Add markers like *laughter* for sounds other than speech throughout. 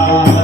Bye.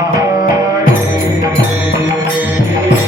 Thank you.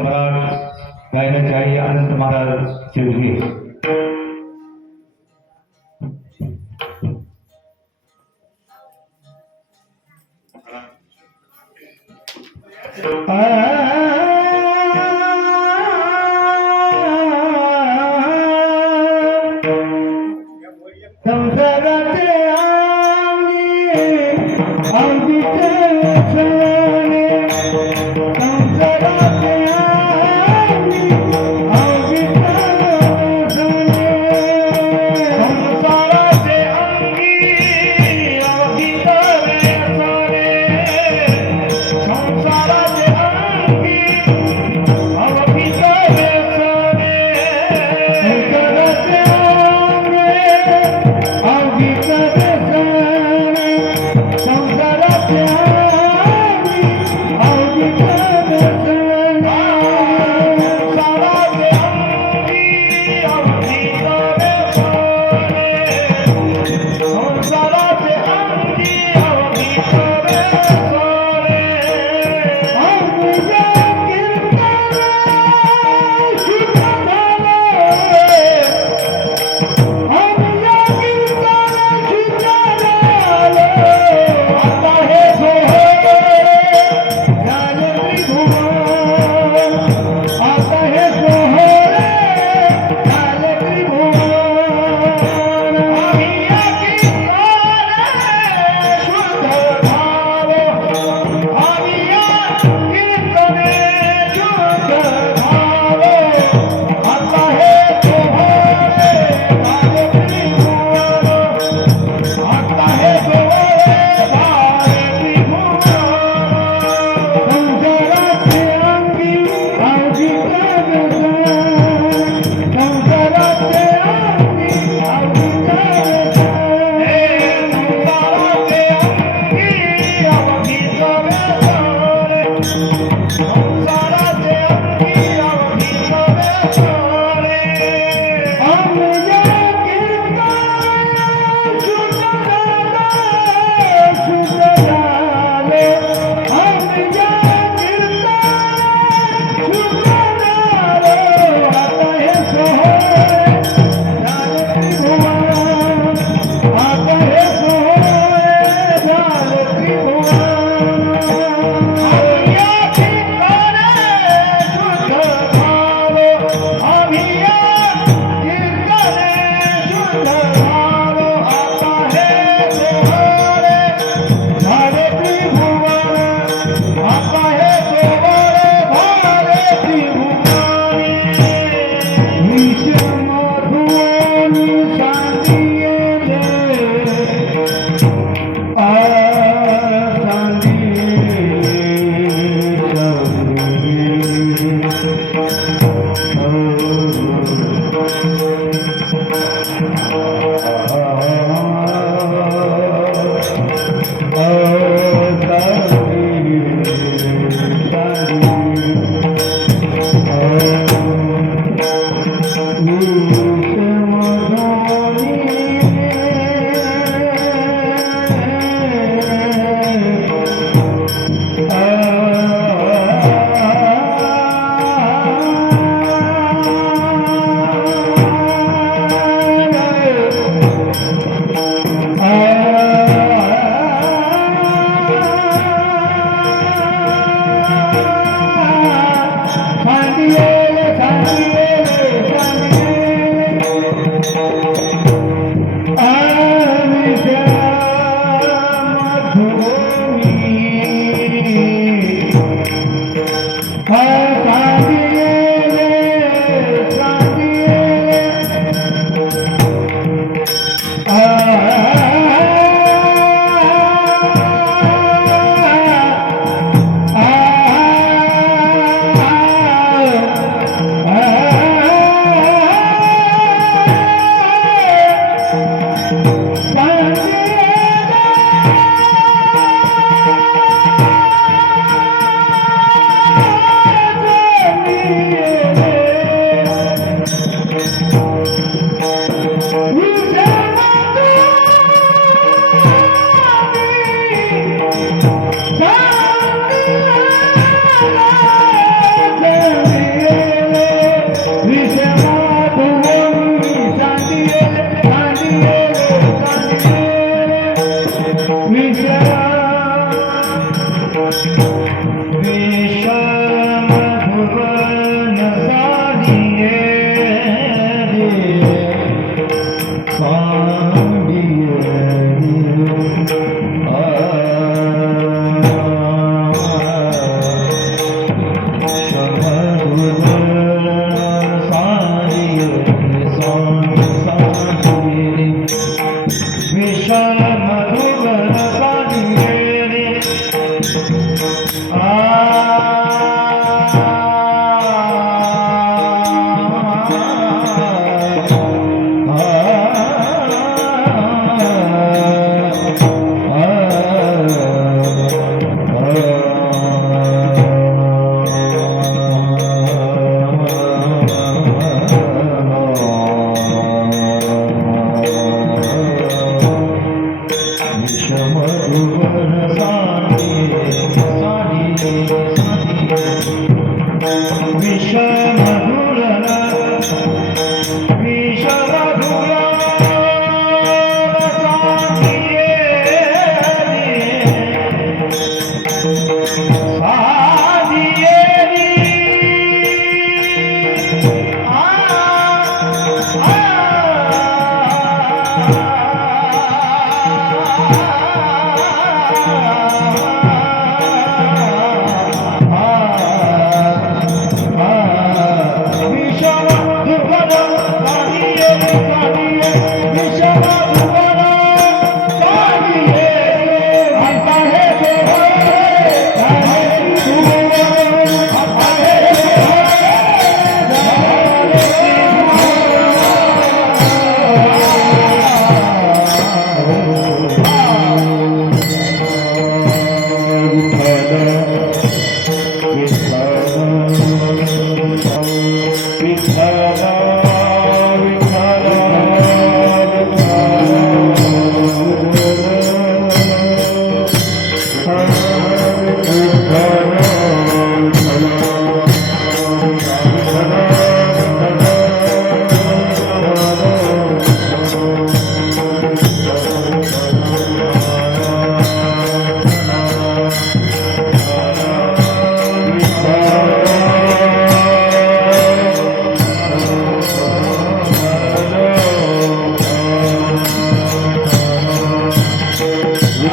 सम्राट कहना चाहिए अनंत महाराज से मिलिए Ah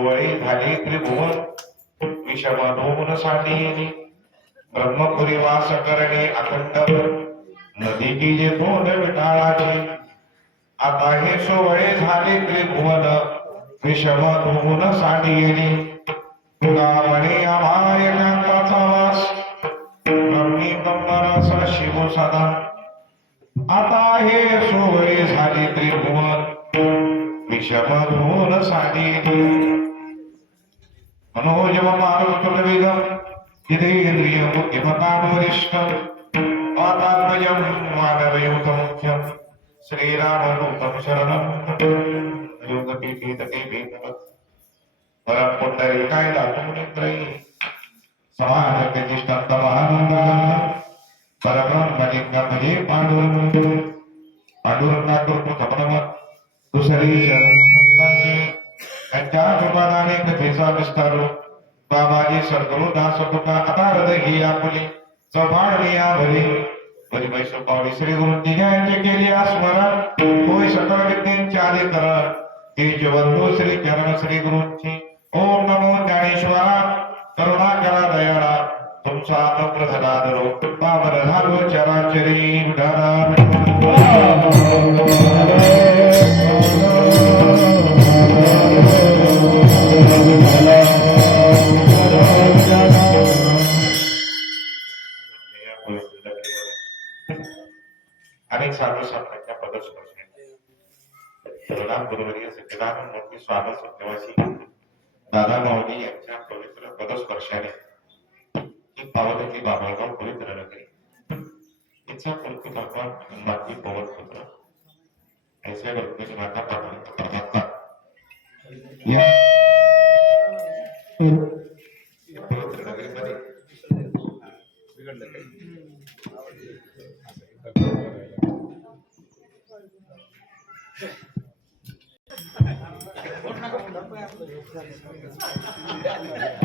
आता झाली त्रिभुवन विषम धून साठी ब्रह्मपुरी वास करणे अखंड नदी की जे दोन विटाळाचे. आता हे सोवळे झाले त्रिभुवन विषम धुवून येणे. तुला म्हणे अमाय कांताचा वास. ब्रह्मी ब्रह्मरस शिव सदा. आता हे सोवळे झाले त्रिभुवन विषम धुवून साडीने मनोजम मारुतुल वेगम जितेंद्रिय बुद्धिमतां वरिष्ठम् आत्मजं मानवयूतमुख्यं श्रीरामदूतं शरणं योगपीठीतके परम पुंडरीकाय दातुमुनित्रयी समाजप्रतिष्ठन्तमानन्दम् परब्रह्मलिंगं भजे पांडुरंग पांडुरंगातून त्यांच्या कृपादाने कथेचा विस्तारो बाबाजी सद्गुरु दास तुका आता हृदय ही आपुली चौफाडली या भली बरी बैसो पावली श्री गुरुंची यांचे केली स्मरण होय सकळ विद्येचे आदि करण हे जवंतो श्री चरण श्री गुरुंची ओम नमो ज्ञानेश्वरा। करुणा करा दयाळा तुमचा अनुग्रह दादरो पावन झालो चराचरी अनेक स्वामी दादा माऊली यांच्या पवित्र पदस्पर्शाने ही पावलाची बाबागाव पवित्र नगरी तिचा पुलकित आपण माती पवन पुत्र ऐसे गणपती माता परमात्मा that is *laughs*